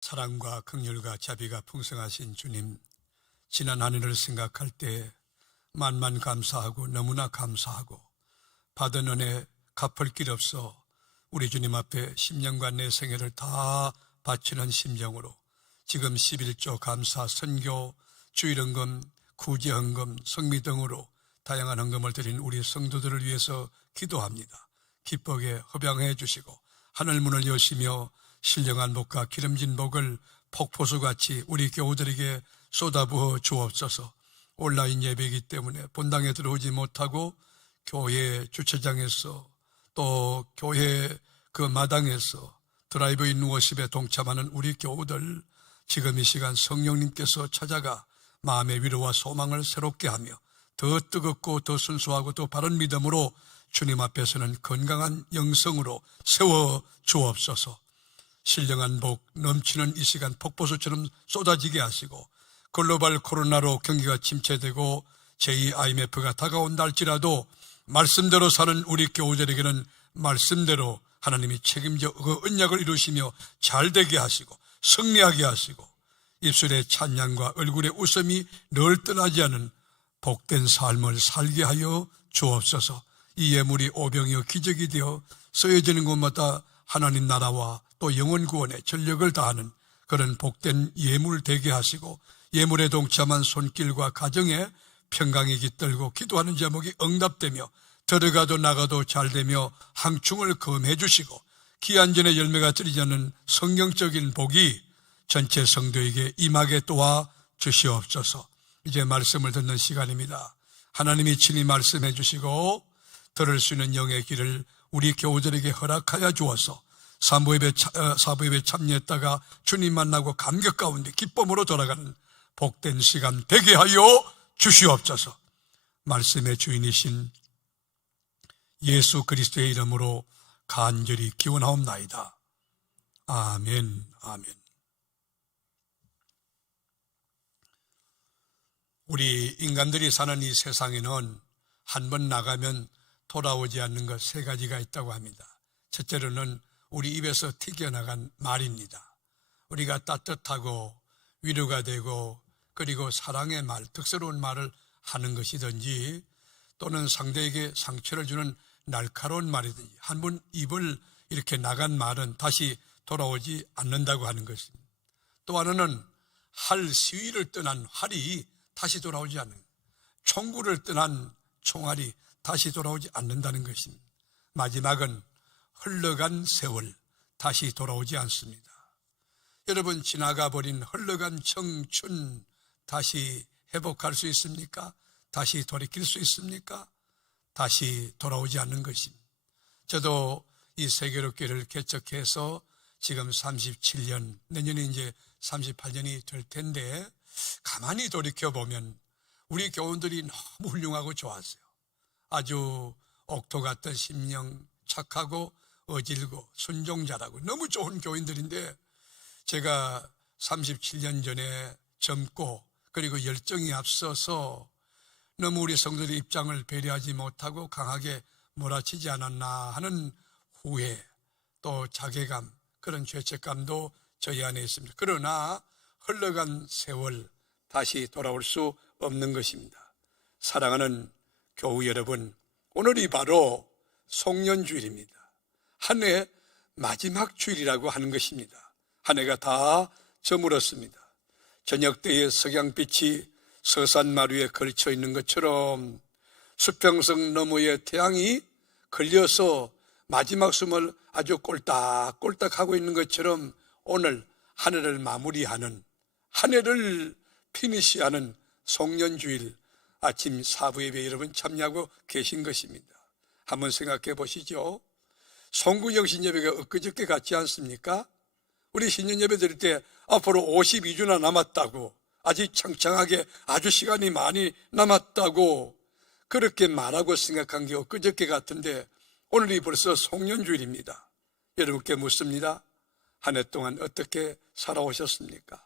사랑과 긍휼과 자비가 풍성하신 주님, 지난 한 해를 생각할 때 만만 감사하고 너무나 감사하고 받은 은혜 갚을 길 없어 우리 주님 앞에 10년간 내 생애를 다 바치는 심정으로 지금 11조 감사, 선교, 주일헌금, 구제헌금, 성미 등으로 다양한 헌금을 드린 우리 성도들을 위해서 기도합니다. 기쁘게 허병해 주시고 하늘문을 여시며 신령한 복과 기름진 복을 폭포수같이 우리 교우들에게 쏟아부어 주옵소서. 온라인 예배이기 때문에 본당에 들어오지 못하고 교회 주차장에서 또 교회 그 마당에서 드라이브인 워십에 동참하는 우리 교우들, 지금 이 시간 성령님께서 찾아가 마음의 위로와 소망을 새롭게 하며 더 뜨겁고 더 순수하고 더 바른 믿음으로 주님 앞에서는 건강한 영성으로 세워 주옵소서. 신령한 복 넘치는 이 시간 폭포수처럼 쏟아지게 하시고 글로벌 코로나로 경기가 침체되고 제2 IMF가 다가온다 할지라도 말씀대로 사는 우리 교우들에게는 말씀대로 하나님이 책임져 그 언약을 이루시며 잘되게 하시고 승리하게 하시고 입술의 찬양과 얼굴의 웃음이 늘 떠나지 않은 복된 삶을 살게 하여 주옵소서. 이 예물이 오병이어 기적이 되어 쓰여지는 곳마다 하나님 나라와 또 영혼 구원에 전력을 다하는 그런 복된 예물 되게 하시고 예물에 동참한 손길과 가정에 평강이 깃들고 기도하는 제목이 응답되며 들어가도 나가도 잘되며 항충을 검해 주시고 기한전의 열매가 들이지 않는 성경적인 복이 전체 성도에게 임하게 도와 주시옵소서. 이제 말씀을 듣는 시간입니다. 하나님이 친히 말씀해 주시고 들을 수 있는 영의 길을 우리 교우들에게 허락하여 주어서 사부예배 참여했다가 주님 만나고 감격 가운데 기쁨으로 돌아가는 복된 시간 되게 하여 주시옵소서. 말씀의 주인이신 예수 그리스도의 이름으로 간절히 기원하옵나이다. 아멘, 아멘. 우리 인간들이 사는 이 세상에는 한 번 나가면 돌아오지 않는 것 세 가지가 있다고 합니다. 첫째로는 우리 입에서 튀겨나간 말입니다. 우리가 따뜻하고 위로가 되고 그리고 사랑의 말, 득스러운 말을 하는 것이든지 또는 상대에게 상처를 주는 날카로운 말이든지 한 번 입을 이렇게 나간 말은 다시 돌아오지 않는다고 하는 것입니다. 또 하나는 활 시위를 떠난 활이 다시 돌아오지 않는, 총구를 떠난 총알이 다시 돌아오지 않는다는 것입니다. 마지막은 흘러간 세월, 다시 돌아오지 않습니다. 여러분, 지나가 버린 흘러간 청춘 다시 회복할 수 있습니까? 다시 돌이킬 수 있습니까? 다시 돌아오지 않는 것입니다. 저도 이 세계롭교회를 개척해서 지금 37년, 내년에 이제 38년이 될 텐데 가만히 돌이켜보면 우리 교원들이 너무 훌륭하고 좋았어요. 아주 옥토 같은 심령, 착하고 어질고 순종자라고 너무 좋은 교인들인데 제가 37년 전에 젊고 그리고 열정이 앞서서 너무 우리 성도들의 입장을 배려하지 못하고 강하게 몰아치지 않았나 하는 후회, 또 자괴감, 그런 죄책감도 저희 안에 있습니다. 그러나 흘러간 세월 다시 돌아올 수 없는 것입니다. 사랑하는 교우 여러분, 오늘이 바로 송년주일입니다. 한 해 마지막 주일이라고 하는 것입니다. 한 해가 다 저물었습니다. 저녁 때의 석양빛이 서산마루 위에 걸쳐 있는 것처럼 수평성 너머의 태양이 걸려서 마지막 숨을 아주 꼴딱꼴딱 하고 있는 것처럼 오늘 한 해를 마무리하는, 한 해를 피니시하는 송년주일 아침 사부예배 여러분 참여하고 계신 것입니다. 한번 생각해 보시죠. 송구정 신예배가 엊그저께 같지 않습니까? 우리 신년예배 드릴 때 앞으로 52주나 남았다고, 아직 창창하게 아주 시간이 많이 남았다고 그렇게 말하고 생각한 게 엊그저께 같은데 오늘이 벌써 송년주일입니다. 여러분께 묻습니다. 한 해 동안 어떻게 살아오셨습니까?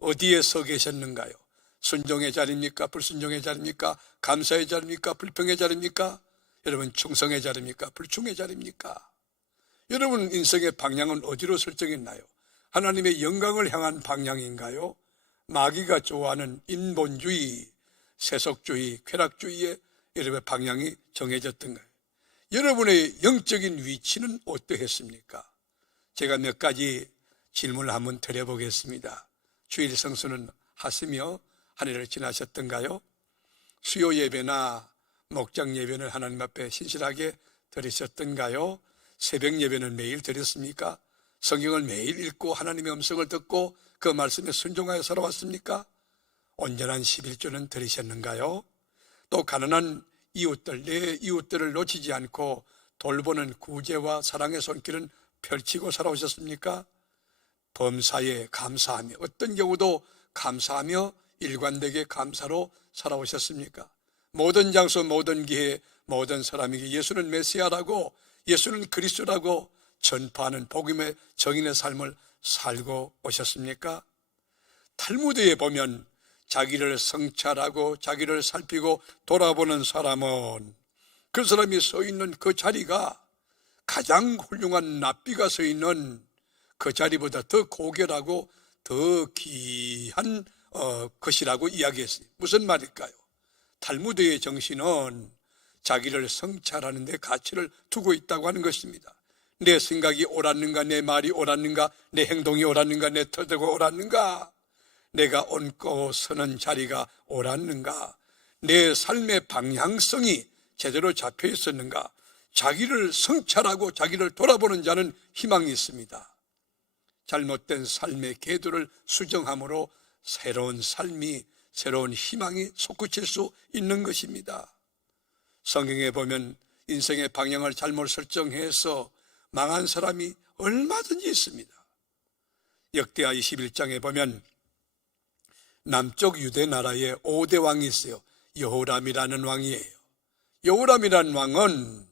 어디에 서 계셨는가요? 순종의 자리입니까? 불순종의 자리입니까? 감사의 자리입니까? 불평의 자리입니까? 여러분, 충성의 자리입니까? 불충의 자리입니까? 여러분 인생의 방향은 어디로 설정했나요? 하나님의 영광을 향한 방향인가요? 마귀가 좋아하는 인본주의, 세속주의, 쾌락주의의 여러분의 방향이 정해졌던가요? 여러분의 영적인 위치는 어떠했습니까? 제가 몇 가지 질문을 한번 드려보겠습니다. 주일 성수는 하시며 한 해를 지나셨던가요? 수요 예배나 목장 예배는 하나님 앞에 신실하게 드리셨던가요? 새벽 예배는 매일 드렸습니까? 성경을 매일 읽고 하나님의 음성을 듣고 그 말씀에 순종하여 살아왔습니까? 온전한 11조는 드리셨는가요? 또 가난한 이웃들, 내 이웃들을 놓치지 않고 돌보는 구제와 사랑의 손길은 펼치고 살아오셨습니까? 범사에 감사하며, 어떤 경우도 감사하며 일관되게 감사로 살아오셨습니까? 모든 장소, 모든 기회, 모든 사람에게 예수는 메시아라고, 예수는 그리스도라고 전파하는 복음의 정인의 삶을 살고 오셨습니까? 탈무드에 보면 자기를 성찰하고 자기를 살피고 돌아보는 사람은 그 사람이 서 있는 그 자리가 가장 훌륭한 랍비가 서 있는 그 자리보다 더 고결하고 더 귀한 것이라고 이야기했어요. 무슨 말일까요? 탈무드의 정신은 자기를 성찰하는 데 가치를 두고 있다고 하는 것입니다. 내 생각이 옳았는가, 내 말이 옳았는가, 내 행동이 옳았는가, 내 태도가 옳았는가, 내가 얹고 서는 자리가 옳았는가, 내 삶의 방향성이 제대로 잡혀 있었는가. 자기를 성찰하고 자기를 돌아보는 자는 희망이 있습니다. 잘못된 삶의 궤도를 수정함으로 새로운 삶이, 새로운 희망이 솟구칠 수 있는 것입니다. 성경에 보면 인생의 방향을 잘못 설정해서 망한 사람이 얼마든지 있습니다. 역대하 21장에 보면 남쪽 유대 나라에 5대 왕이 있어요. 여호람이라는 왕이에요. 여호람이라는 왕은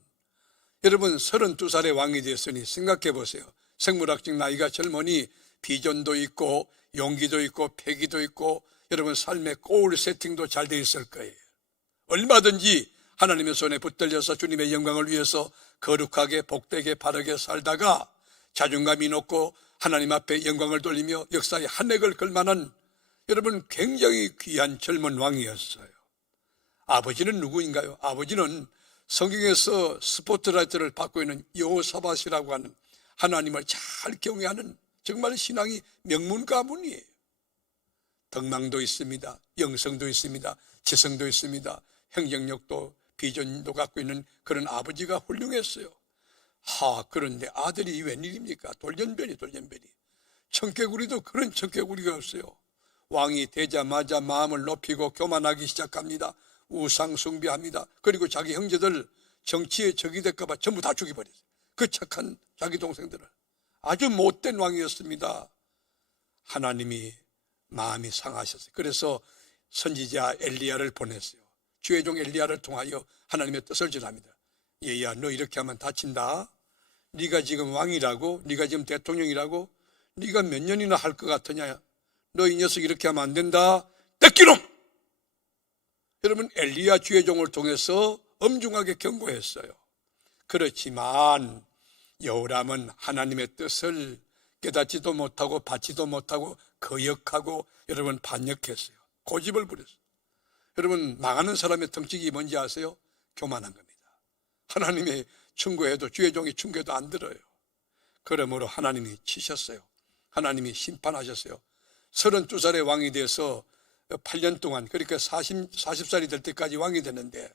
여러분 32살의 왕이 되었으니 생각해 보세요. 생물학적 나이가 젊으니 비전도 있고 용기도 있고 패기도 있고 여러분 삶의 골 세팅도 잘 돼 있을 거예요. 얼마든지 하나님의 손에 붙들려서 주님의 영광을 위해서 거룩하게 복되게 바르게 살다가 자존감이 높고 하나님 앞에 영광을 돌리며 역사의 한 획을 걸만한 여러분 굉장히 귀한 젊은 왕이었어요. 아버지는 누구인가요? 아버지는 성경에서 스포트라이트를 받고 있는 여호사밧이라고 하는 하나님을 잘 경외하는 정말 신앙이 명문 가문이에요. 덕망도 있습니다. 영성도 있습니다. 지성도 있습니다. 행정력도 비전도 갖고 있는 그런 아버지가 훌륭했어요. 그런데 아들이 웬일입니까? 돌연변이. 청개구리도 그런 청개구리가 없어요. 왕이 되자마자 마음을 높이고 교만하기 시작합니다. 우상 숭배합니다. 그리고 자기 형제들 정치에 적이 될까 봐 전부 다 죽여버렸어요. 그 착한 자기 동생들을. 아주 못된 왕이었습니다. 하나님이 마음이 상하셨어요. 그래서 선지자 엘리야를 보냈어요. 주의 종 엘리야를 통하여 하나님의 뜻을 전합니다. 얘야, 너 이렇게 하면 다친다. 네가 지금 왕이라고, 네가 지금 대통령이라고, 네가 몇 년이나 할 것 같으냐. 너 이 녀석 이렇게 하면 안 된다. 떼끼놈! 여러분, 엘리야 주의 종을 통해서 엄중하게 경고했어요. 그렇지만 여호람은 하나님의 뜻을 깨닫지도 못하고 받지도 못하고 거역하고 여러분 반역했어요. 고집을 부렸어요. 여러분, 망하는 사람의 등찍이 뭔지 아세요? 교만한 겁니다. 하나님의 충고해도, 주의 종이 충고해도 안 들어요. 그러므로 하나님이 치셨어요. 하나님이 심판하셨어요. 32살의 왕이 돼서 8년 동안, 그러니까 40살이 될 때까지 왕이 됐는데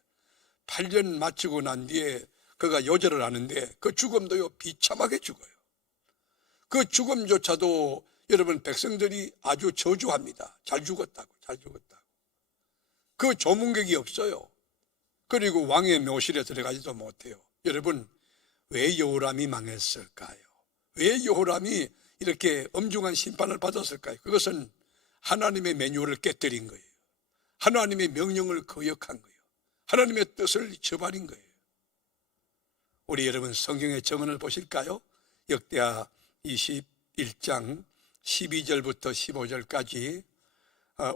8년 마치고 난 뒤에 그가 요절을 하는데 그 죽음도요 비참하게 죽어요. 그 죽음조차도 여러분 백성들이 아주 저주합니다. 잘 죽었다고. 그 조문객이 없어요. 그리고 왕의 묘실에 들어가지도 못해요. 여러분, 왜 여호람이 망했을까요? 왜 여호람이 이렇게 엄중한 심판을 받았을까요? 그것은 하나님의 매뉴얼을 깨뜨린 거예요. 하나님의 명령을 거역한 거예요. 하나님의 뜻을 저버린 거예요. 우리 여러분 성경의 정언을 보실까요? 역대하 21장 12절부터 15절까지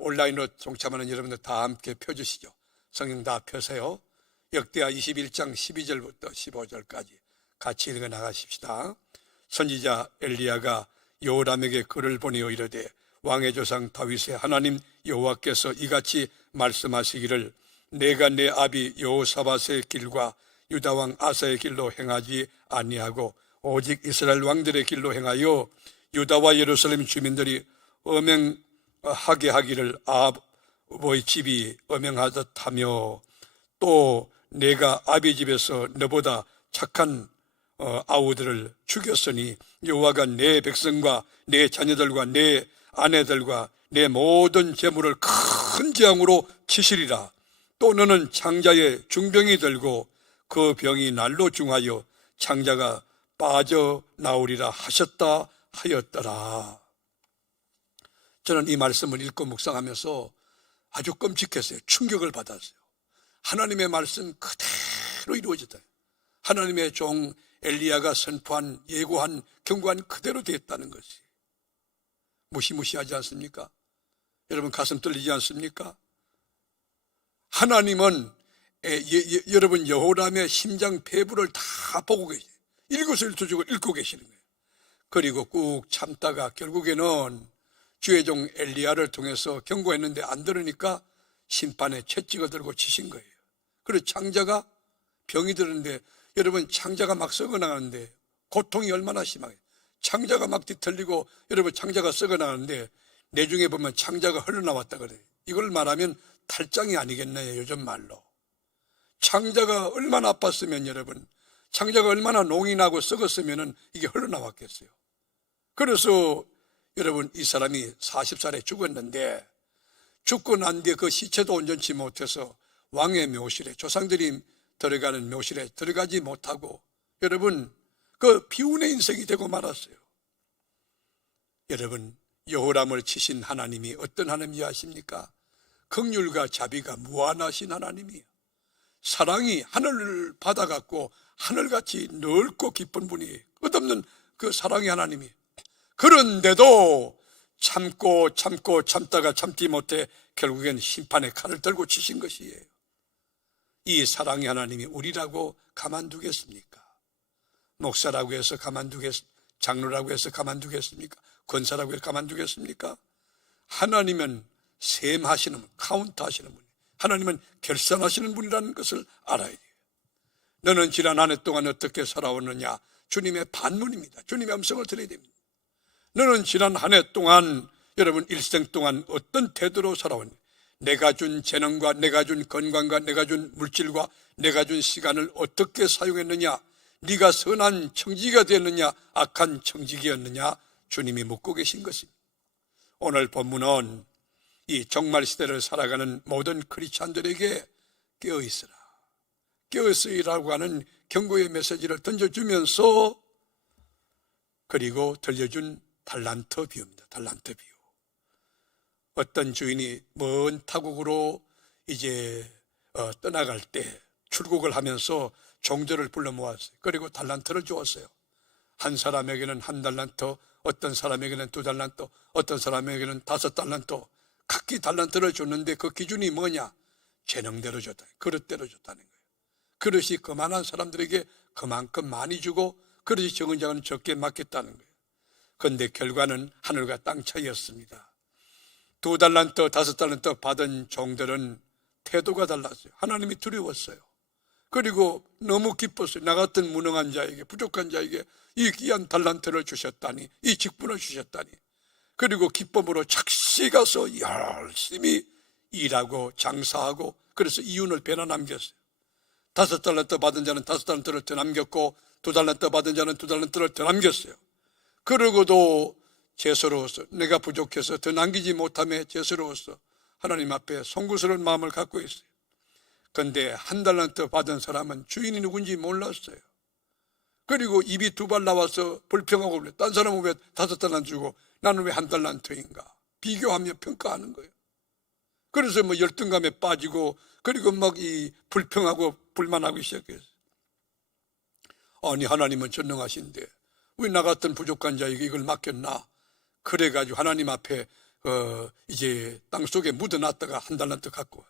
온라인으로 동참하는 여러분들 다 함께 펴주시죠. 성경 다 펴세요. 역대하 21장 12절부터 15절까지 같이 읽어 나가십시다. 선지자 엘리야가 여호람에게 글을 보내어 이르되 왕의 조상 다윗의 하나님 여호와께서 이같이 말씀하시기를 내가 내 아비 여호사밧의 길과 유다 왕 아사의 길로 행하지 아니하고 오직 이스라엘 왕들의 길로 행하여 유다와 예루살렘 주민들이 엄행하게 하기를 아합의 집이 엄행하듯하며 또 내가 아비 집에서 너보다 착한 아우들을 죽였으니 여호와가 내 백성과 내 자녀들과 내 아내들과 내 모든 재물을 큰 재앙으로 치시리라. 또 너는 창자의 중병이 들고 그 병이 날로 중하여 창자가 빠져나오리라 하셨다 하였더라. 저는 이 말씀을 읽고 묵상하면서 아주 끔찍했어요. 충격을 받았어요. 하나님의 말씀 그대로 이루어졌다. 하나님의 종 엘리야가 선포한 예고한 경고한 그대로 되었다는 것이 무시무시하지 않습니까? 여러분 가슴 떨리지 않습니까? 하나님은 여러분 여호람의 심장 배부를 다 보고 계세요. 일거수일투족을 읽고 계시는 거예요. 그리고 꾹 참다가 결국에는 주의 종 엘리야를 통해서 경고했는데 안 들으니까 심판에 채찍을 들고 치신 거예요. 그리고 창자가 병이 들었는데 여러분 창자가 막 썩어나가는데 고통이 얼마나 심하게 창자가 막 뒤틀리고 여러분 창자가 썩어나가는데 내중에 보면 창자가 흘러나왔다 그래요. 이걸 말하면 탈장이 아니겠네요. 요즘 말로. 창자가 얼마나 아팠으면 여러분 창자가 얼마나 농이 나고 썩었으면 이게 흘러나왔겠어요. 그래서 여러분 이 사람이 40살에 죽었는데 죽고 난 뒤에 그 시체도 온전치 못해서 왕의 묘실에 조상들이 들어가는 묘실에 들어가지 못하고 여러분 그 비운의 인생이 되고 말았어요. 여러분 여호람을 치신 하나님이 어떤 하나님인지 아십니까? 긍휼과 자비가 무한하신 하나님이에요. 사랑이 하늘을 받아갖고 하늘같이 넓고 깊은 분이 끝없는 그 사랑의 하나님이 그런데도 참고 참다가 참지 못해 결국엔 심판의 칼을 들고 치신 것이에요. 이 사랑의 하나님이 우리라고 가만두겠습니까? 목사라고 해서 장로라고 해서 가만두겠습니까? 권사라고 해서 가만두겠습니까? 하나님은 셈하시는 분, 카운트하시는 분, 하나님은 결산하시는 분이라는 것을 알아야 돼요. 너는 지난 한 해 동안 어떻게 살아왔느냐? 주님의 반문입니다. 주님의 음성을 들어야 됩니다. 너는 지난 한 해 동안 여러분 일생 동안 어떤 태도로 살아왔느냐? 내가 준 재능과 내가 준 건강과 내가 준 물질과 내가 준 시간을 어떻게 사용했느냐? 네가 선한 청지기가 되었느냐? 악한 청지기였느냐? 주님이 묻고 계신 것입니다. 오늘 본문은 이 종말 시대를 살아가는 모든 크리스찬들에게 깨어있으라, 깨어있으라고 하는 경고의 메시지를 던져주면서 그리고 들려준 달란트 비유입니다. 달란트 비유. 어떤 주인이 먼 타국으로 이제 떠나갈 때 출국을 하면서 종들을 불러 모았어요. 그리고 달란트를 주었어요. 한 사람에게는 1달란트, 어떤 사람에게는 2달란트, 어떤 사람에게는 5달란트, 각기 달란트를 줬는데 그 기준이 뭐냐? 재능대로 줬다, 그릇대로 줬다는 거예요. 그릇이 그만한 사람들에게 그만큼 많이 주고 그릇이 적은 자는 적게 맡겼다는 거예요. 그런데 결과는 하늘과 땅 차이였습니다. 2달란트, 5달란트 받은 종들은 태도가 달랐어요. 하나님이 두려웠어요. 그리고 너무 기뻤어요. 나 같은 무능한 자에게, 부족한 자에게 이 귀한 달란트를 주셨다니, 이 직분을 주셨다니. 그리고 기쁨으로 착시 가서 열심히 일하고 장사하고, 그래서 이윤을 배나 남겼어요. 5달란트 받은 자는 5달란트를 더 남겼고 2달란트 받은 자는 2달란트를 더 남겼어요. 그러고도 죄스러워서, 내가 부족해서 더 남기지 못함에 죄스러워서 하나님 앞에 송구스러운 마음을 갖고 있어요. 그런데 1달란트 받은 사람은 주인이 누군지 몰랐어요. 그리고 입이 2발 나와서 불평하고 그래. 딴 사람은 왜 5달란트 주고 나는 왜 1달란트인가? 비교하며 평가하는 거예요. 그래서 뭐 열등감에 빠지고, 그리고 막 이 불평하고 불만하기 시작했어요. 아니 하나님은 전능하신데 왜 나 같은 부족한 자에게 이걸 맡겼나? 그래가지고 하나님 앞에 이제 땅속에 묻어놨다가 1달란트 갖고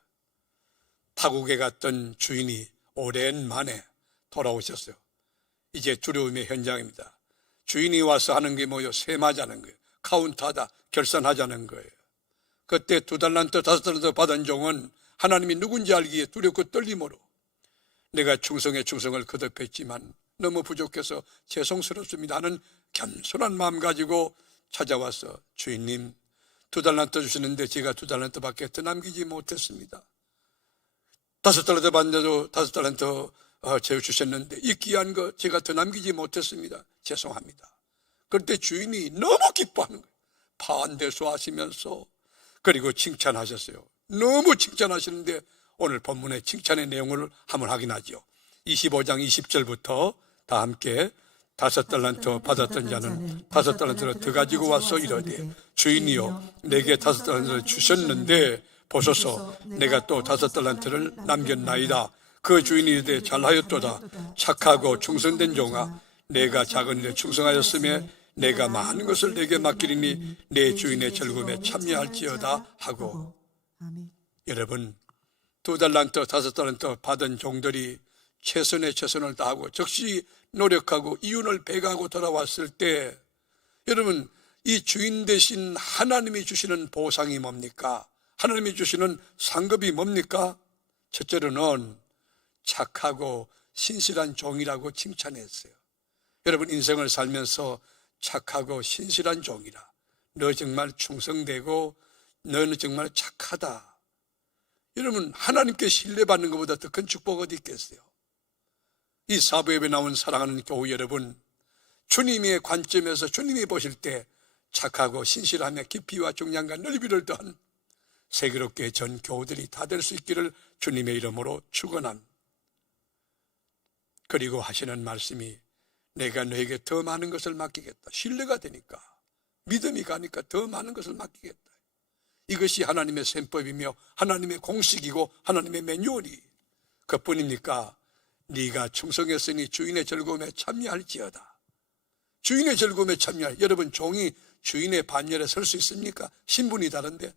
타국에 갔던 주인이 오랜만에 돌아오셨어요. 이제 두려움의 현장입니다. 주인이 와서 하는 게 뭐요? 세마자는 거예요. 카운트하다, 결산하자는 거예요. 그때 2달란트, 5달란트 받은 종은 하나님이 누군지 알기에 두렵고 떨림으로 내가 충성에 충성을 거듭했지만 너무 부족해서 죄송스럽습니다 하는 겸손한 마음 가지고 찾아와서 주인님 2달란트 주시는데 제가 2달란트밖에 더 남기지 못했습니다. 5달란트 받는데도 5달란트 주셨는데 이 귀한 거 제가 더 남기지 못했습니다. 죄송합니다. 그때 주인이 너무 기뻐하는 거예요. 파한대수하시면서 그리고 칭찬하셨어요. 너무 칭찬하시는데 오늘 본문의 칭찬의 내용을 한번 확인하죠. 25장 20절부터 다 함께 5달란트 받았던 자는 5달란트를 더 가지고 와서 이르되 주인이여 내게 5달란트를 주셨는데 보소서 내가 또 5달란트를 남겼나이다. 그 주인이 이르되 잘하였도다. 착하고 충성된 종아 내가 작은 일에 충성하였으며 내가 많은 것을 내게 맡기리니 내 주인의 즐거움에 참여할지어다 하고. 여러분 2달란트 5달란트 받은 종들이 최선의 최선을 다하고 적시 노력하고 이윤을 배가하고 돌아왔을 때 여러분 이 주인 대신 하나님이 주시는 보상이 뭡니까? 하나님이 주시는 상급이 뭡니까? 첫째로는 착하고 신실한 종이라고 칭찬했어요. 여러분 인생을 살면서 착하고 신실한 종이라 너 정말 충성되고 너는 정말 착하다. 여러분 하나님께 신뢰받는 것보다 더 큰 축복 어디 있겠어요? 이 사부예배에 나온 사랑하는 교우 여러분, 주님의 관점에서 주님이 보실 때 착하고 신실하며 깊이와 중량과 넓이를 더한 세계롭게 전 교우들이 다 될 수 있기를 주님의 이름으로 축원합니다. 그리고 하시는 말씀이 내가 너에게 더 많은 것을 맡기겠다. 신뢰가 되니까 믿음이 가니까 더 많은 것을 맡기겠다. 이것이 하나님의 셈법이며 하나님의 공식이고 하나님의 매뉴얼이 그뿐입니까? 네가 충성했으니 주인의 즐거움에 참여할지어다. 주인의 즐거움에 참여할. 여러분 종이 주인의 반열에 설 수 있습니까? 신분이 다른데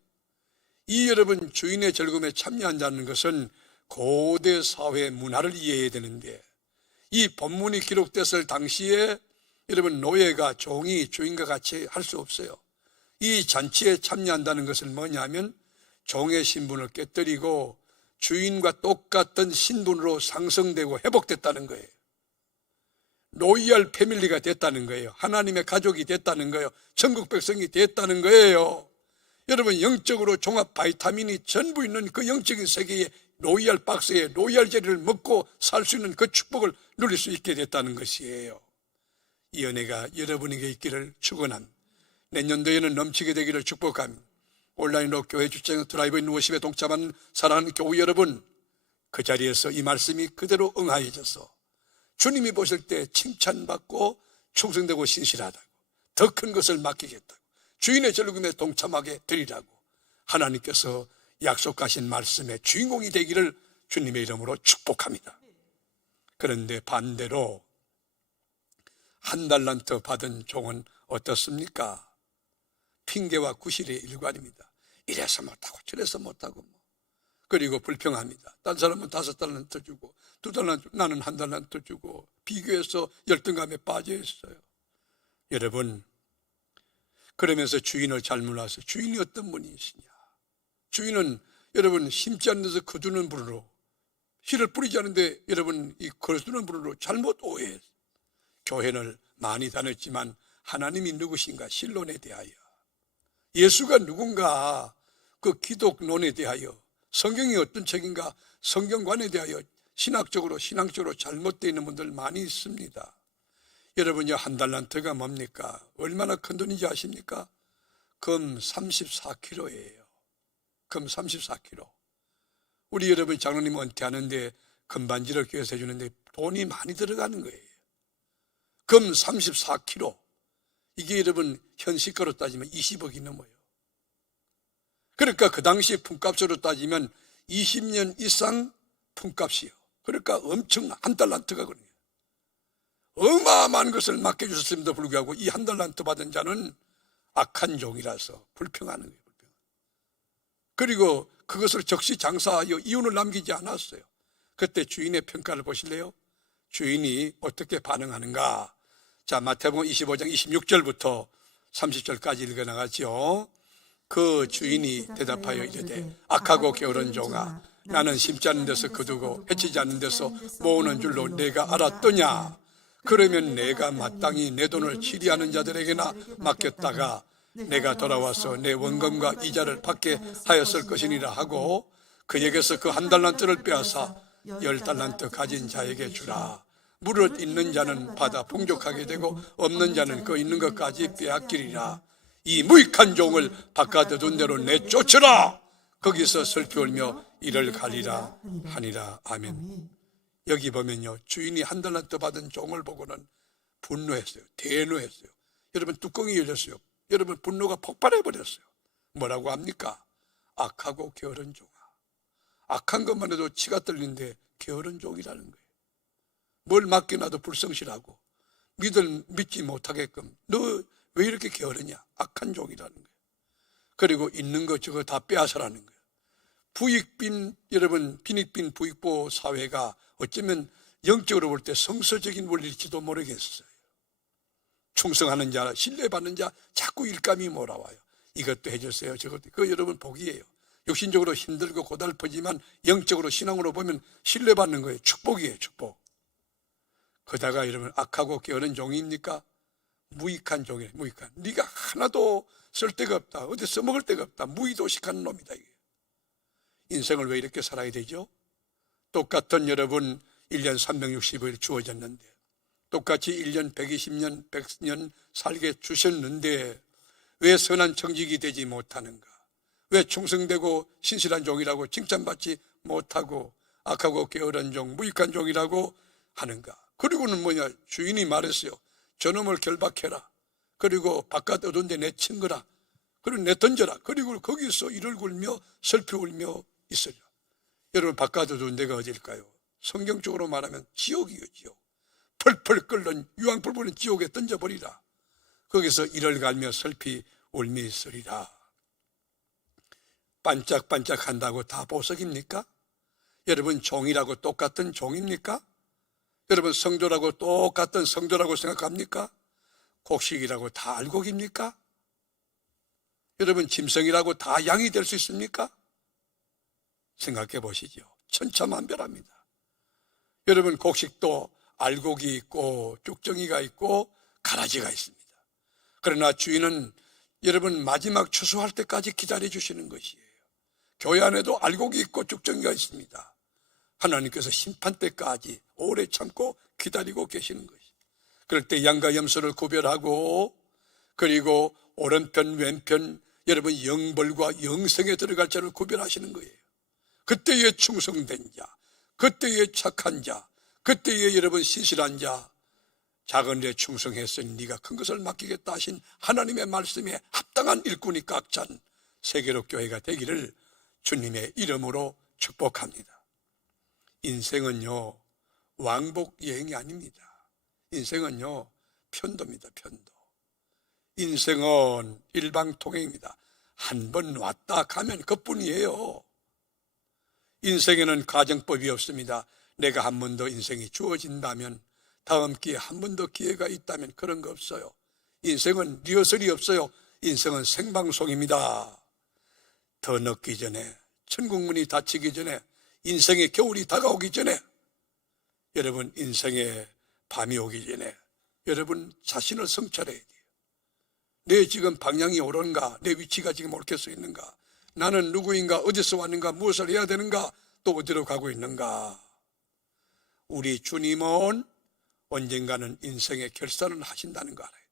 이 여러분 주인의 즐거움에 참여한다는 것은 고대 사회 문화를 이해해야 되는데 이 본문이 기록됐을 당시에 여러분 노예가 종이 주인과 같이 할 수 없어요. 이 잔치에 참여한다는 것은 뭐냐면 종의 신분을 깨뜨리고 주인과 똑같은 신분으로 상승되고 회복됐다는 거예요. 로이얼 패밀리가 됐다는 거예요. 하나님의 가족이 됐다는 거예요. 천국 백성이 됐다는 거예요. 여러분 영적으로 종합 바이타민이 전부 있는 그 영적인 세계에 로이얼 박스에 로이얼 제리를 먹고 살 수 있는 그 축복을 누릴 수 있게 됐다는 것이에요. 이 은혜가 여러분에게 있기를 축원합니다. 내년도에는 넘치게 되기를 축복합니다. 온라인으로 교회 주차장 드라이브인 워십에 동참하는 사랑하는 교우 여러분, 그 자리에서 이 말씀이 그대로 응하여져서 주님이 보실 때 칭찬받고 충성되고 신실하다고 더 큰 것을 맡기겠다고 주인의 즐거움에 동참하게 되리라고 하나님께서 약속하신 말씀의 주인공이 되기를 주님의 이름으로 축복합니다. 그런데 반대로 1달란트 받은 종은 어떻습니까? 핑계와 구실의 일관입니다. 이래서 못하고 저래서 못하고 그리고 불평합니다. 딴 사람은 5달란트 주고 2달란트 나는 1달란트 주고 비교해서 열등감에 빠져 있어요. 여러분 그러면서 주인을 잘 몰라서 주인이 어떤 분이시냐. 주인은 여러분 심지 않는 데서 거두는 분으로 씨를 뿌리지 않은데 여러분 이 거두는 분으로 잘못 오해했어요. 교회를 많이 다녔지만 하나님이 누구신가 신론에 대하여 예수가 누군가 그 기독론에 대하여 성경이 어떤 책인가 성경관에 대하여 신앙적으로 잘못되어 있는 분들 많이 있습니다. 여러분이 1달란트가 뭡니까? 얼마나 큰 돈인지 아십니까? 금 34kg예요. 금 34kg. 우리 여러분 장로님 은퇴하는데 금반지를 교회에서 해주는데 돈이 많이 들어가는 거예요. 금 34kg. 이게 여러분 현시가로 따지면 20억이 넘어요. 그러니까 그 당시 품값으로 따지면 20년 이상 품값이요. 그러니까 엄청 1달란트가 그래요. 어마어마한 것을 맡겨주셨음에도 불구하고 이 1달란트 받은 자는 악한 종이라서 불평하는 거예요. 그리고 그것을 적시 장사하여 이윤을 남기지 않았어요. 그때 주인의 평가를 보실래요? 주인이 어떻게 반응하는가? 자, 마태복음 25장 26절부터 30절까지 읽어나가죠. 그 주인이 대답하여 이르되 악하고 게으른 종아, 나는 심지 않는 데서 거두고 해치지 않는 데서 모으는 줄로 내가 알았더냐. 그러면 내가 마땅히 내 돈을 치리하는 자들에게나 맡겼다가 내가 돌아와서 내 원금과 이자를 받게 하였을 것이니라 하고, 그에게서 그 한 달란트를 빼앗아 10달란트 가진 자에게 주라. 무릇 있는 자는 받아 풍족하게 되고 없는 자는 그 있는 것까지 빼앗기리라. 이 무익한 종을 바깥에 둔 대로 내쫓으라. 거기서 슬피 울며 이를 가리라 하니라. 아멘. 여기 보면요, 주인이 한 달란트 받은 종을 보고는 분노했어요. 대노했어요. 여러분, 뚜껑이 열렸어요. 여러분, 분노가 폭발해버렸어요. 뭐라고 합니까? 악하고 게으른 종아. 악한 것만 해도 치가 떨리는데 게으른 종이라는 거예요. 뭘 맡겨놔도 불성실하고 믿지 못하게끔 너 왜 이렇게 게으르냐? 악한 종이라는 거예요. 그리고 있는 거 저거 다 빼앗으라는 거예요. 여러분, 빈익빈 부익부 사회가 어쩌면 영적으로 볼 때 성서적인 원리일지도 모르겠어요. 충성하는 자, 신뢰받는 자 자꾸 일감이 몰아와요. 이것도 해줬어요, 저것도. 그거 여러분 복이에요. 육신적으로 힘들고 고달프지만 영적으로 신앙으로 보면 신뢰받는 거예요. 축복이에요, 축복. 그러다가 여러분, 악하고 게으른 종입니까? 무익한 종이에요. 무익한. 네가 하나도 쓸 데가 없다, 어디 써먹을 데가 없다, 무의도식한 놈이다. 이게. 인생을 왜 이렇게 살아야 되죠? 똑같은 여러분 1년 365일 주어졌는데, 똑같이 1년 120년 100년 살게 주셨는데 왜 선한 청직이 되지 못하는가? 왜 충성되고 신실한 종이라고 칭찬받지 못하고 악하고 게으른 종, 무익한 종이라고 하는가? 그리고는 뭐냐? 주인이 말했어요. 저놈을 결박해라. 그리고 바깥 어두운 데 내친 거라. 그리고 내던져라. 그리고 거기서 이를 굴며 슬피 울며 있으라. 여러분, 바깥 어두운 데가 어딜까요? 성경적으로 말하면 지옥이요, 지옥. 펄펄 끓는 유황불 부는 지옥에 던져버리라. 거기서 이를 갈며 슬피 울며 있으리라. 반짝반짝 한다고 다 보석입니까? 여러분, 종이라고 똑같은 종입니까? 여러분, 성도라고 똑같은 성도라고 생각합니까? 곡식이라고 다 알곡입니까? 여러분, 짐승이라고 다 양이 될 수 있습니까? 생각해 보시죠. 천차만별합니다. 여러분, 곡식도 알곡이 있고 쭉정이가 있고 가라지가 있습니다. 그러나 주인은 여러분 마지막 추수할 때까지 기다려 주시는 것이에요. 교회 안에도 알곡이 있고 쭉정이가 있습니다. 하나님께서 심판 때까지 오래 참고 기다리고 계시는 것이에요. 그럴 때 양과 염소를 구별하고, 그리고 오른편 왼편, 여러분 영벌과 영생에 들어갈 자를 구별하시는 거예요. 그때에 충성된 자, 그때에 착한 자, 그때에 여러분 신실한 자, 작은 데 충성했으니 네가 큰 것을 맡기겠다 하신 하나님의 말씀에 합당한 일꾼이 꽉 찬 세계로 교회가 되기를 주님의 이름으로 축복합니다. 인생은요, 왕복 여행이 아닙니다. 인생은요, 편도입니다. 편도. 인생은 일방통행입니다. 한 번 왔다 가면 그뿐이에요. 인생에는 가정법이 없습니다. 내가 한 번 더 인생이 주어진다면, 다음 기회에 한 번 더 기회가 있다면, 그런 거 없어요. 인생은 리허설이 없어요. 인생은 생방송입니다. 더 늦기 전에, 천국문이 닫히기 전에, 인생의 겨울이 다가오기 전에, 여러분 인생의 밤이 오기 전에 여러분 자신을 성찰해야 돼요. 내 지금 방향이 옳은가? 내 위치가 지금 옳게 서 있는가? 나는 누구인가? 어디서 왔는가? 무엇을 해야 되는가? 또 어디로 가고 있는가? 우리 주님은 언젠가는 인생의 결산을 하신다는 거 알아야 돼요.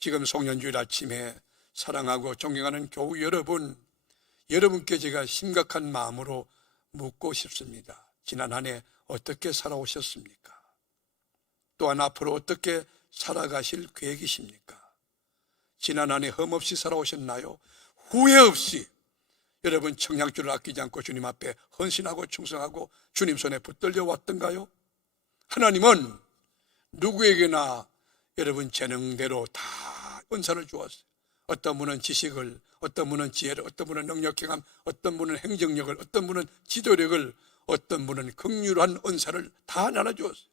지금 송년주일 아침에 사랑하고 존경하는 교우 여러분, 여러분께 제가 심각한 마음으로 묻고 싶습니다. 지난 한 해 어떻게 살아오셨습니까? 또한 앞으로 어떻게 살아가실 계획이십니까? 지난 한 해 흠없이 살아오셨나요? 후회 없이 여러분 청량줄을 아끼지 않고 주님 앞에 헌신하고 충성하고 주님 손에 붙들려 왔던가요? 하나님은 누구에게나 여러분 재능대로 다 은사를 주었어요. 어떤 분은 지식을, 어떤 분은 지혜를, 어떤 분은 능력, 경험, 어떤 분은 행정력을, 어떤 분은 지도력을, 어떤 분은 긍휼한 은사를 다 나눠주었어요.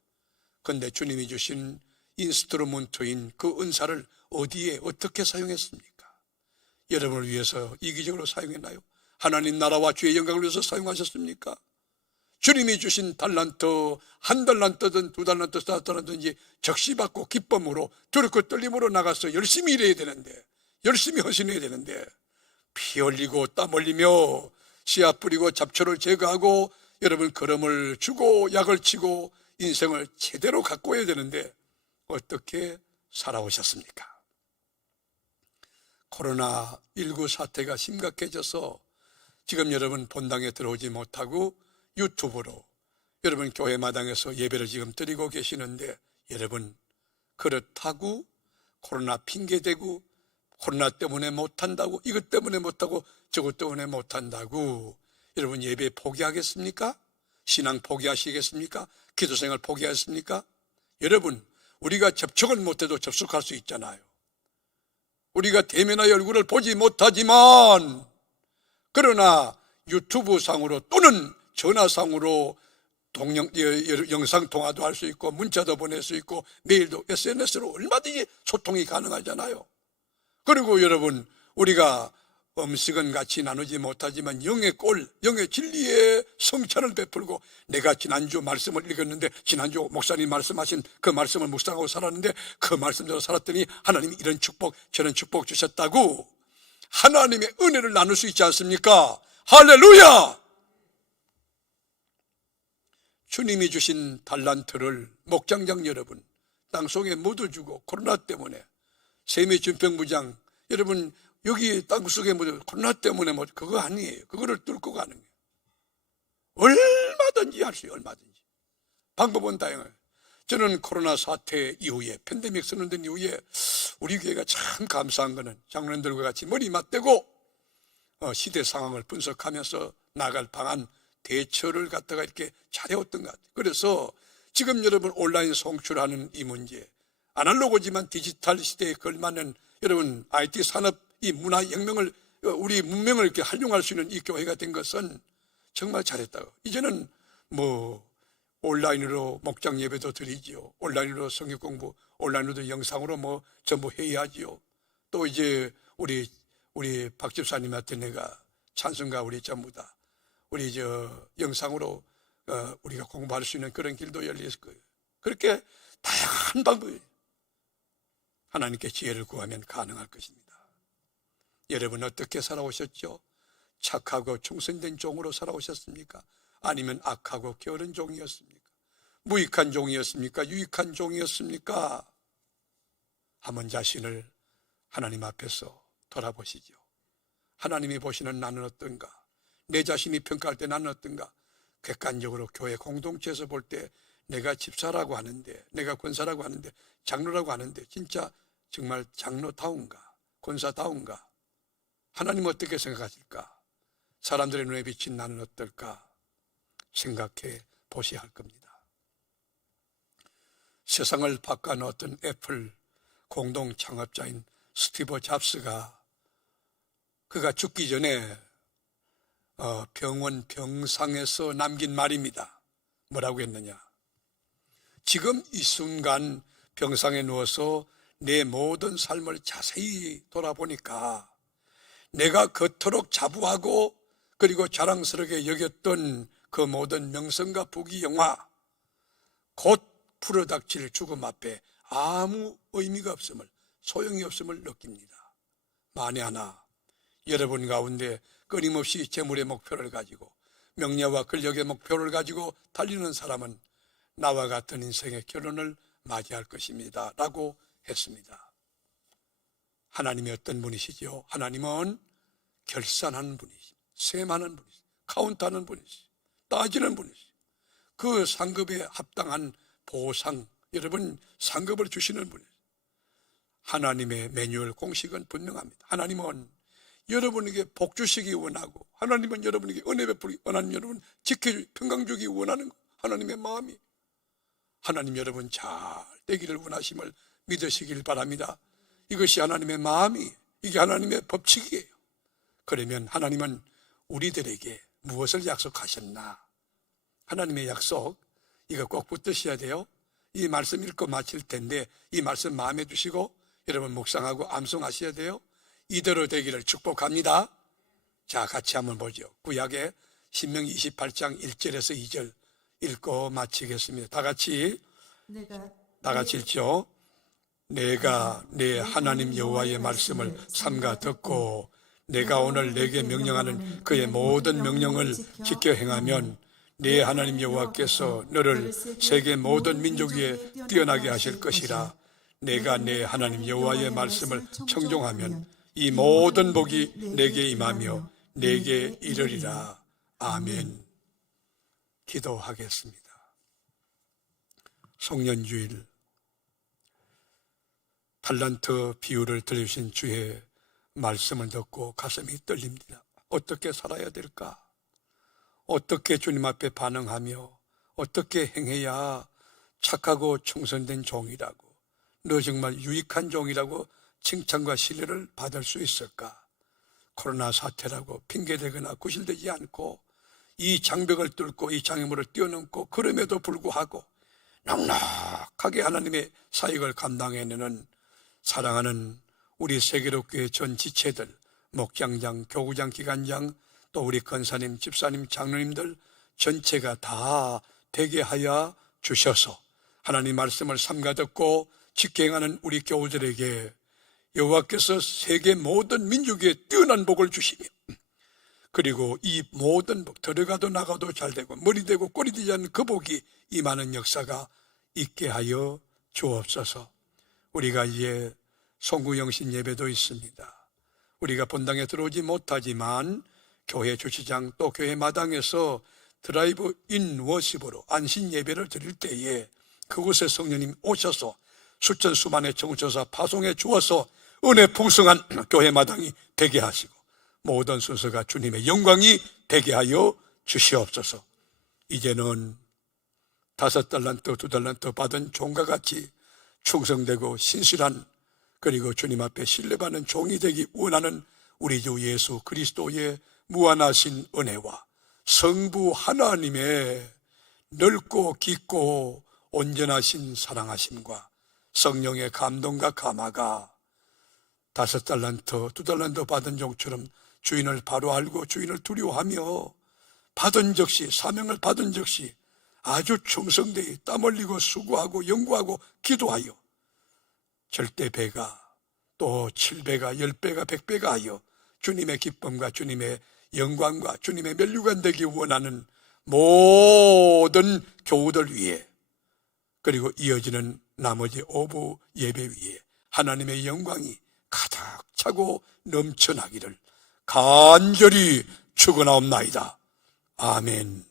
그런데 주님이 주신 인스트루먼트인 그 은사를 어디에 어떻게 사용했습니까? 여러분을 위해서 이기적으로 사용했나요? 하나님 나라와 주의 영광을 위해서 사용하셨습니까? 주님이 주신 달란트, 한 달란트든 두 달란트, 세 달란트든지 적시받고 기쁨으로 두렵고 떨림으로 나가서 열심히 일해야 되는데, 열심히 헌신해야 되는데, 피 흘리고 땀 흘리며 씨앗 뿌리고 잡초를 제거하고 여러분 걸음을 주고 약을 치고 인생을 제대로 가꿔야 되는데 어떻게 살아오셨습니까? 코로나19 사태가 심각해져서 지금 여러분 본당에 들어오지 못하고 유튜브로 여러분 교회 마당에서 예배를 지금 드리고 계시는데, 여러분 그렇다고 코로나 핑계대고 코로나 때문에 못한다고, 이것 때문에 못하고 저것 때문에 못한다고 여러분 예배 포기하겠습니까? 신앙 포기하시겠습니까? 기도생활 포기하겠습니까? 여러분, 우리가 접촉을 못해도 접속할 수 있잖아요. 우리가 대면하여 얼굴을 보지 못하지만 그러나 유튜브 상으로 또는 전화상으로 영상통화도 할 수 있고 문자도 보낼 수 있고 메일도 SNS로 얼마든지 소통이 가능하잖아요. 그리고 여러분, 우리가 음식은 같이 나누지 못하지만 영의 꼴, 영의 진리의 성찬을 베풀고, 내가 지난주 말씀을 읽었는데 지난주 목사님 말씀하신 그 말씀을 묵상하고 살았는데 그 말씀대로 살았더니 하나님이 이런 축복 저런 축복 주셨다고 하나님의 은혜를 나눌 수 있지 않습니까? 할렐루야! 주님이 주신 달란트를 목장장 여러분 땅속에 묻어주고, 코로나 때문에 세미준평무장 여러분 여기 땅속에 묻어 코로나 때문에 뭐 그거 아니에요. 그거를 뚫고 가는 거예요. 얼마든지 할 수 있어요. 얼마든지. 방법은 다양해요. 저는 코로나 사태 이후에, 팬데믹 선언된 이후에 우리 교회가 참 감사한 거는 장로님들과 같이 머리 맞대고 시대 상황을 분석하면서 나갈 방안 대처를 갖다가 이렇게 잘해왔던 것 같아요. 그래서 지금 여러분 온라인 송출하는 이 문제, 아날로그지만 디지털 시대에 걸맞는 여러분 IT 산업 이 문화혁명을, 우리 문명을 이렇게 활용할 수 있는 이 교회가 된 것은 정말 잘했다고. 이제는 뭐 온라인으로 목장 예배도 드리지요. 온라인으로 성경 공부, 온라인으로도 영상으로 뭐 전부 회의하지요. 또 이제 우리 박 집사님한테 내가 찬송가 우리 전부 다 우리 영상으로 우리가 공부할 수 있는 그런 길도 열렸을 거예요. 그렇게 다양한 방법이 하나님께 지혜를 구하면 가능할 것입니다. 여러분 어떻게 살아오셨죠? 착하고 충성된 종으로 살아오셨습니까? 아니면 악하고 게으른 종이었습니까? 무익한 종이었습니까? 유익한 종이었습니까? 한번 자신을 하나님 앞에서 돌아보시죠. 하나님이 보시는 나는 어떤가? 내 자신이 평가할 때 나는 어떤가? 객관적으로 교회 공동체에서 볼 때 내가 집사라고 하는데, 내가 권사라고 하는데, 장로라고 하는데 진짜 정말 장로다운가? 권사다운가? 하나님 어떻게 생각하실까? 사람들의 눈에 비친 나는 어떨까? 생각해 보셔야 할 겁니다. 세상을 바꿔놓았던 애플 공동 창업자인 스티브 잡스가 그가 죽기 전에 병원 병상에서 남긴 말입니다. 뭐라고 했느냐? 지금 이 순간 병상에 누워서 내 모든 삶을 자세히 돌아보니까 내가 그토록 자부하고 그리고 자랑스럽게 여겼던 그 모든 명성과 부귀영화 곧 불어닥칠 죽음 앞에 아무 의미가 없음을, 소용이 없음을 느낍니다. 만에 하나 여러분 가운데 끊임없이 재물의 목표를 가지고 명예와 권력의 목표를 가지고 달리는 사람은 나와 같은 인생의 결론을 맞이할 것입니다 라고 했습니다. 하나님이 어떤 분이시죠? 하나님은 결산하는 분이시죠. 셈하는 분이시죠. 카운트하는 분이시죠. 따지는 분이시죠. 그 상급에 합당한 보상, 여러분 상급을 주시는 분이시죠. 하나님의 매뉴얼 공식은 분명합니다. 하나님은 여러분에게 복 주시기 원하고, 하나님은 여러분에게 은혜 베풀기, 하나님 여러분 지켜주기, 평강 주기 원하는 하나님의 마음이, 하나님 여러분 잘 되기를 원하심을 믿으시길 바랍니다. 이것이 하나님의 마음이, 이게 하나님의 법칙이에요. 그러면 하나님은 우리들에게 무엇을 약속하셨나? 하나님의 약속, 이거 꼭 붙드셔야 돼요. 이 말씀 읽고 마칠 텐데 이 말씀 마음에 두시고 여러분 묵상하고 암송하셔야 돼요. 이대로 되기를 축복합니다. 자, 같이 한번 보죠. 구약의 신명기 28장 1절에서 2절 읽고 마치겠습니다. 다 같이 읽죠. 내가 내 하나님 여호와의 말씀을 삼가 듣고 내가 오늘 내게 명령하는 그의 모든 명령을 지켜 행하면 내 하나님 여호와께서 너를 세계 모든 민족 위에 뛰어나게 하실 것이라. 내가 내 하나님 여호와의 말씀을 청종하면 이 모든 복이 내게 임하며 내게 이르리라. 아멘. 기도하겠습니다. 송년주일 달란트 비유를 들으신 주의 말씀을 듣고 가슴이 떨립니다. 어떻게 살아야 될까? 어떻게 주님 앞에 반응하며 어떻게 행해야 착하고 충성된 종이라고, 너 정말 유익한 종이라고 칭찬과 신뢰를 받을 수 있을까? 코로나 사태라고 핑계대거나 구실되지 않고 이 장벽을 뚫고 이 장애물을 뛰어넘고 그럼에도 불구하고 넉넉하게 하나님의 사역을 감당해내는 사랑하는 우리 세계로교회 전 지체들, 목장장, 교구장, 기관장, 또 우리 권사님, 집사님, 장로님들 전체가 다 되게 하여 주셔서 하나님 말씀을 삼가 듣고 지켜 행하는 우리 교우들에게 여호와께서 세계 모든 민족에 뛰어난 복을 주시며, 그리고 이 모든 복, 들어가도 나가도 잘 되고 머리 되고 꼬리 되지 않는 그 복이 임하는 역사가 있게 하여 주옵소서. 우리가 이제 송구영신 예배도 있습니다. 우리가 본당에 들어오지 못하지만 교회 주차장 또 교회 마당에서 드라이브 인 워십으로 안신 예배를 드릴 때에 그곳에 성령님 오셔서 수천 수만의 청구조사 파송해 주어서 은혜 풍성한 교회 마당이 되게 하시고 모든 순서가 주님의 영광이 되게 하여 주시옵소서. 이제는 5달란트, 2달란트 받은 종과 같이 충성되고 신실한, 그리고 주님 앞에 신뢰받는 종이 되기 원하는 우리 주 예수 그리스도의 무한하신 은혜와 성부 하나님의 넓고 깊고 온전하신 사랑하심과 성령의 감동과 감화가 5달란트, 2달란트 받은 종처럼 주인을 바로 알고 주인을 두려워하며 받은 즉시, 사명을 받은 즉시 아주 충성되이 땀 흘리고 수고하고 연구하고 기도하여 절대 배가 또 7배가 10배가 100배가 하여 주님의 기쁨과 주님의 영광과 주님의 면류관 되기 원하는 모든 교우들 위해, 그리고 이어지는 나머지 오부 예배 위에 하나님의 영광이 가득 차고 넘쳐나기를 간절히 축원하옵나이다. 아멘.